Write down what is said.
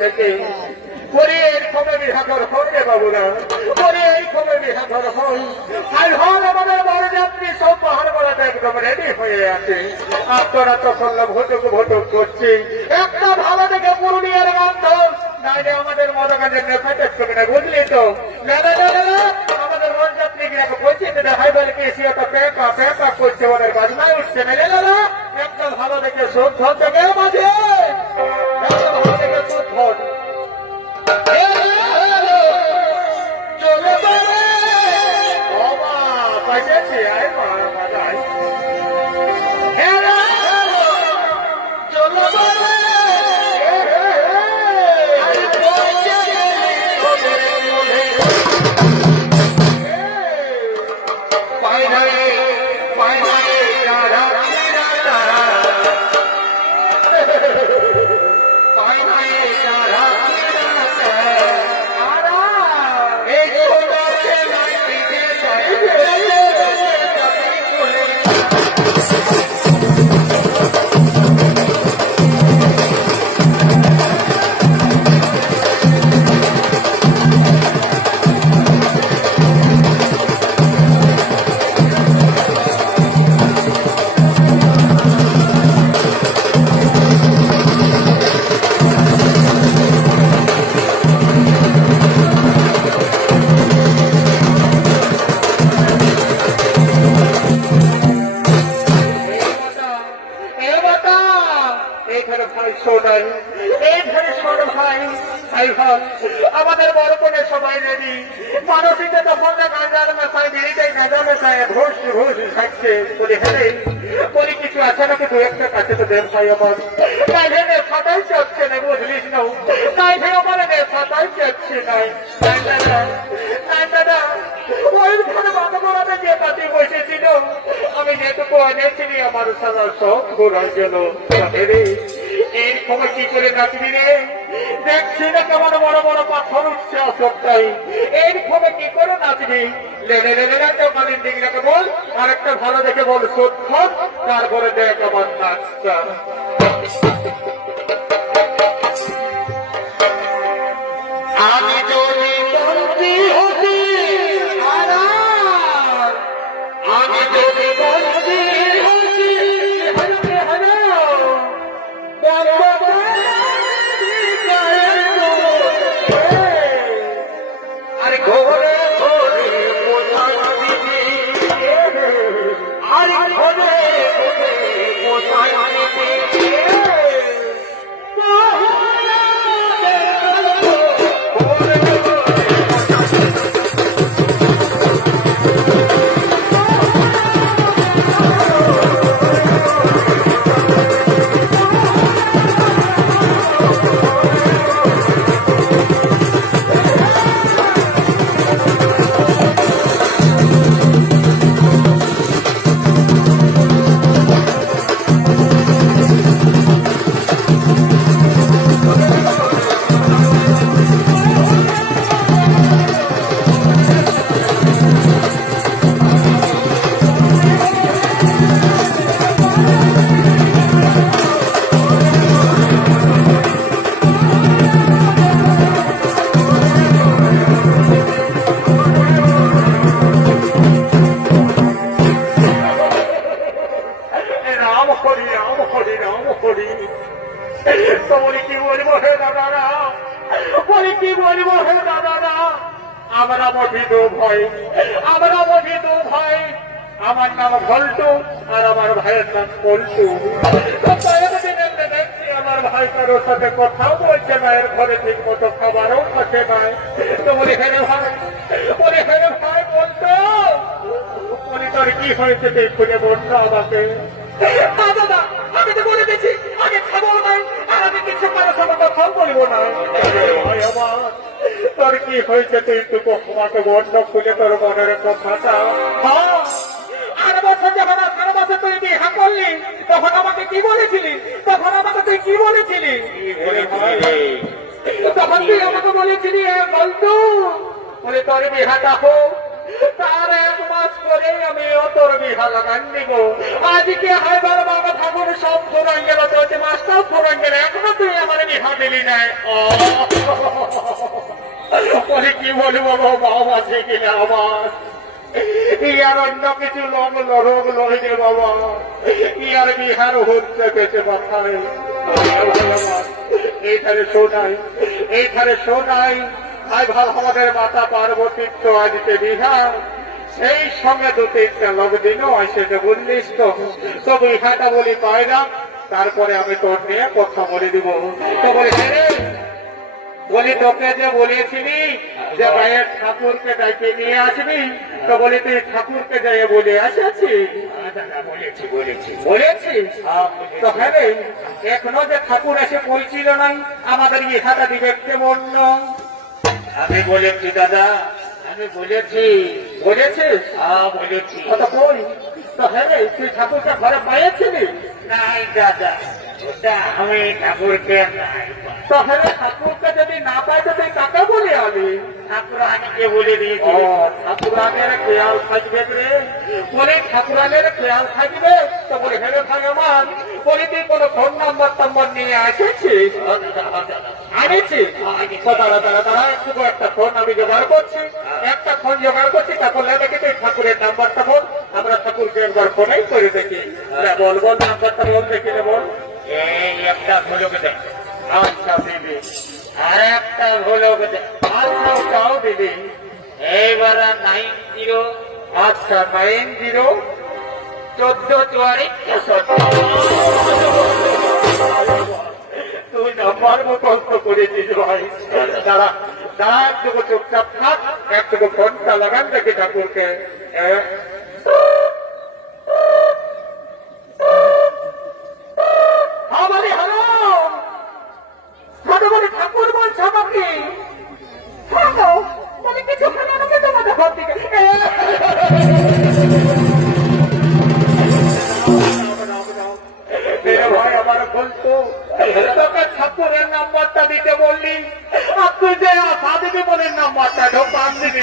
থেকে পরে এইরকমে বিহাঘর হবে বাবুরা, পরে এইরকমে বিহাঘর হই। আর হল আমাদের বড় যাত্রী সব পাহাড় বলাতে একদম রেডি হয়ে আছে। আপনারা তখন ভোটক ভোটক করছি একটা ভালো দেখে পুরুলিয়ার বান্ধব, নাইলে আমাদের মদকানের নেশা দেখবে না, বুঝলি তো? আমাদের বড় যাত্রীকে বলছি দেখাই বলে কি এসে একটা পেঁপা পেঁপা করছে, ওদের বাজনায় উঠছে না। একটা ভালো দেখে শোধ ধর দেবে মাঝে, একটা ভালো দেখে শোধ ধর। আমাদের বড় কোনে সবাই রেডি, মানসিকে তখন গাঁজার মেশায় বিড়িটাই গাঁজা মেশায় ঘুষ ঘুষ খাচ্ছে। বলি হ্যাঁ বলি কিছু আছে নাকি দু একটা কাছে তো দেব ভাই আমার কাইভে নেশাটাই চাচ্ছে না, বুঝলিস না? কাইভে আমার নেশাটাই চাচ্ছে নাই। দাদা ওইখানে বাঁধাগোড়াতে যে পাতি বসেছিল আমি যেটুকু এনেছিলি আমার সারা সব ঘোরার জন্য। এই সময় কি করে নাচবি রে? দেখছি না কেমন বড় বড় পাথর উঠছে অসবটাই, এই সময় কি করে নাচবি? লেনে লেনে কালির দিকে বল, আর একটা ভালো দেখে বল সত্য, তারপরে দেখ আমার নাচটা। আমি যদি বন্দী হতি, আমি যদি বন্দী হতি, আরে ঘরে ঘরে পোষাই দিবি, আরে ঘরে ঘরে পোষাই দিবি। আমরা মঠিত ভাই, আমরা মঠিত ভাই, আমার নাম ভল্টু আর আমার ভাইয়ের নাম পল্টু। দেখছি আমার ভাই কারোর সাথে কথাও বলছে না, এর ঘরে ঠিক মতো খাবারও খাচ্ছে নাই। তো বলি হ্যাঁ ভাই, বলি হ্যাঁ ভাই বলতো, বলি তোর কি হয়েছে তুই খুঁজে বলতো আমাকে। দাদা আমি তো বলে দিচ্ছি আগে খাবো নাই, আর আমি কিছু কারোর সাথে কথাও বলবো না। ভাই আমার তোর কি হয়েছে তুই একটু আমাকে বন্ধ খুলে তোর মনের কথাটা। আর বছর যখন 18 বছর তুই বিয়ে করলি তখন আমাকে কি বলেছিলি? তখন আমাকে তুই কি বলেছিলি? তখন তুই আমাকে বলেছিলি বলতো বলে তোর বিহাটা হোক, তার 1 মাস কাজ করে আমি তোর বিহা লাগান দিব। আজকে হাইবার বাবা ঠাকুর সব ফোরান গেল, তোর মাস্টার ফোরান গেল, এখনো তুই আমার বিহা দিলি নাই। বলে কি বলবো বাবা থেকে আমার ইয়ার অন্য কিছু রোগ লড়ে বাবা, ইয়ার বিহার হচ্ছে পেছে মাথায়। এইখানে শোনাই, এইখানে শোনাই ভাই ভাই আমাদের মাতা পার্বতীর তো আজকে বিহার, সেই সঙ্গে দু তিনটা লোক দিনও আসে যে বললিস তো বিহাটা বলি পাই না, তারপরে আমি তোর নিয়ে কথা বলে দিব। তো বলি বলি তোকে যে বলেছিলি যে ভাইয়ের ঠাকুরকে ডাইকে নিয়ে আসবি, তো বলি তুই ঠাকুরকে যাই বলে আসেছি? বলেছি বলেছি বলেছি। তো হ্যাঁ এখনো যে ঠাকুর এসে পৌঁছিল নাই, আমাদের ইহাটা দিবে কেমন? আমি বলেছি দাদা, আমি বলেছি। বলেছিস? বলেছি। কত কই? তো হ্যাঁ তুই ঠাকুরটা ঘরে পাইয়েছিলি? নাই দাদা, আমি ঠাকুরকে তাহলে ঠাকুরকে যদি না পাই তো তুই কাকে বলে আলি? ঠাকুরানিকে বলে দিয়েছি। ঠাকুরানের খেয়াল থাকবে রে, বলে ঠাকুরানের খেয়াল থাকবে। তো বলে হেরে ভাই আমার, বলি তুই কোন ফোন নাম্বার টাম্বার নিয়ে এসেছিস? আনেছি। দাঁড়া দাঁড়া দাঁড়া, একটু একটা ফোন আমি জোগাড় করছি, একটা ফোন জোগাড় করছি, তারপর দেখি তুই ঠাকুরের নাম্বারটা বল, আমরা ঠাকুরকে একবার ফোনেই করে দেখি। বল বল নাম্বারটা বল, দেখি রে বল। এই একটা ভুলোকে দেখ। আচ্ছা দিদি, আর একটা ভুলোকে দেখ। আচ্ছা তাও দিদি। এইবার 90, আচ্ছা 90 14 তুই নাম্বার মুখস্থ করেছিস ভাই। দাঁড়া দাঁড়া, একটুকু চুপচাপ থাক, একটুকু ফোনটা লাগান দেখি ঠাকুরকে। ঠাকুর বলছে আমাকে কিছুখানে আমাকে তোমাদের ঘর থেকে ভাই আমার বলতো তোকে ঠাকুরের নাম্বারটা দিতে বললি, আর তুই যে আশা দিদি বলেন নাম্বারটা ঢোকান দিবি।